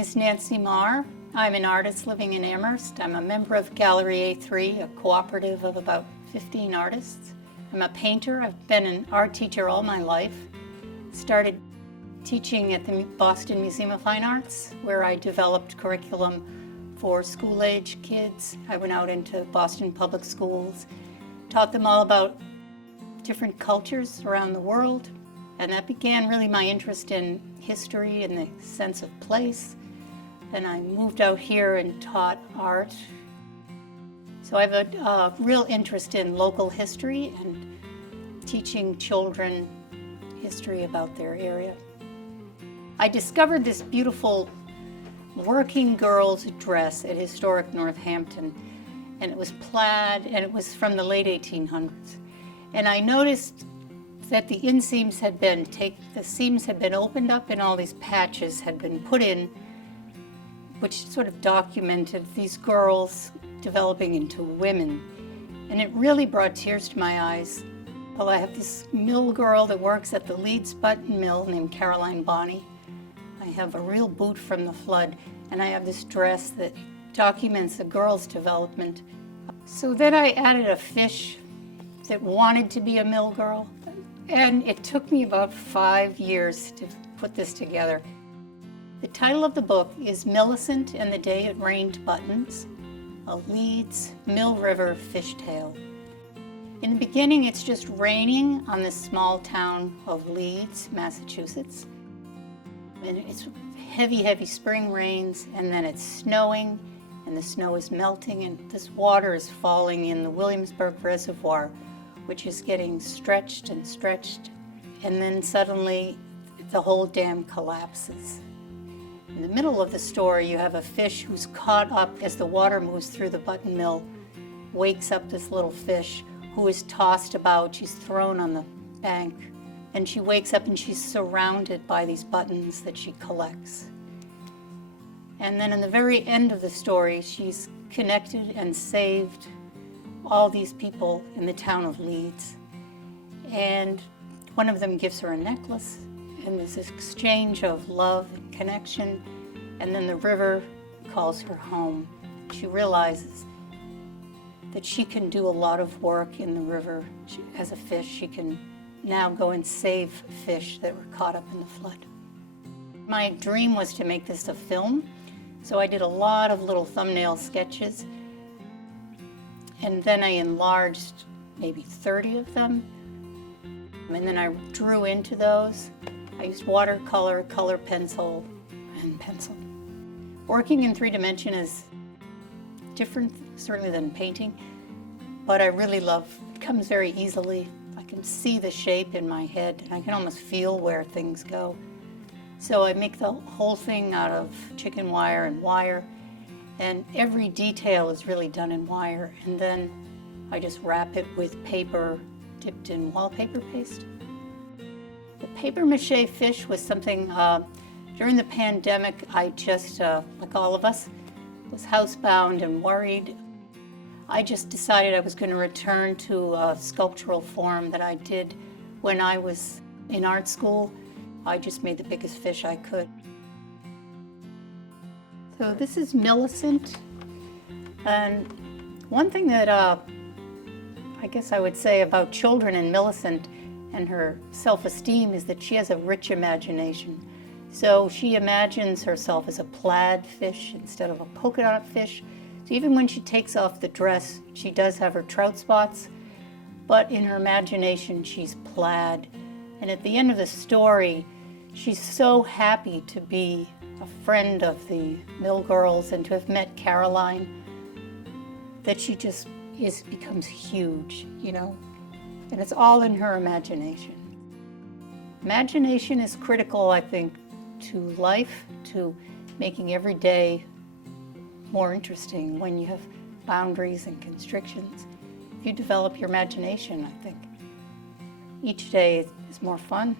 is Nancy Meagher. I'm an artist living in Amherst. I'm a member of Gallery A3, a cooperative of about 15 artists. I'm a painter. I've been an art teacher all my life. Started teaching at the Boston Museum of Fine Arts, where I developed curriculum for school-age kids. I went out into Boston public schools, taught them all about different cultures around the world, and that began really my interest in history and the sense of place. Then I moved out here and taught art. So I have a real interest in local history and teaching children history about their area. I discovered this beautiful working girl's dress at historic Northampton, and it was plaid, and it was from the late 1800s. And I noticed that the inseams had been the seams had been opened up and all these patches had been put in, which sort of documented these girls developing into women. And it really brought tears to my eyes. Well, I have this mill girl that works at the Leeds Button Mill named Caroline Bonney. I have a real boot from the flood, and I have this dress that documents a girl's development. So then I added a fish that wanted to be a mill girl, and it took me about 5 years to put this together. The title of the book is Millicent and the Day It Rained Buttons, a Leeds Mill River fish tale. In the beginning, it's just raining on this small town of Leeds, Massachusetts. And it's heavy, heavy spring rains, and then it's snowing, and the snow is melting, and this water is falling in the Williamsburg Reservoir, which is getting stretched and stretched, and then suddenly the whole dam collapses. In the middle of the story, you have a fish who's caught up as the water moves through the button mill, wakes up this little fish who is tossed about. She's thrown on the bank, and she wakes up and she's surrounded by these buttons that she collects. And then in the very end of the story, she's connected and saved all these people in the town of Leeds. And one of them gives her a necklace, and there's this exchange of love and connection, and then the river calls her home. She realizes that she can do a lot of work in the river. As a fish, she can now go and save fish that were caught up in the flood. My dream was to make this a film, so I did a lot of little thumbnail sketches, and then I enlarged maybe 30 of them, and then I drew into those. I used watercolor, color pencil, and pencil. Working in 3 dimension is different, certainly, than painting, but I really love it. It comes very easily. I can see the shape in my head, and I can almost feel where things go. So I make the whole thing out of chicken wire and wire, and every detail is really done in wire, and then I just wrap it with paper dipped in wallpaper paste. The paper mache fish was something, during the pandemic, I just, like all of us, was housebound and worried. I just decided I was going to return to a sculptural form that I did when I was in art school. I just made the biggest fish I could. So this is Millicent, and one thing that I guess I would say about children and Millicent and her self-esteem is that she has a rich imagination. So she imagines herself as a plaid fish instead of a polka dot fish. So even when she takes off the dress, she does have her trout spots, but in her imagination she's plaid. And at the end of the story, she's so happy to be a friend of the mill girls and to have met Caroline that she just becomes huge, you know? And it's all in her imagination. Imagination is critical, I think, to life, to making every day more interesting when you have boundaries and constrictions. If you develop your imagination, I think each day is more fun.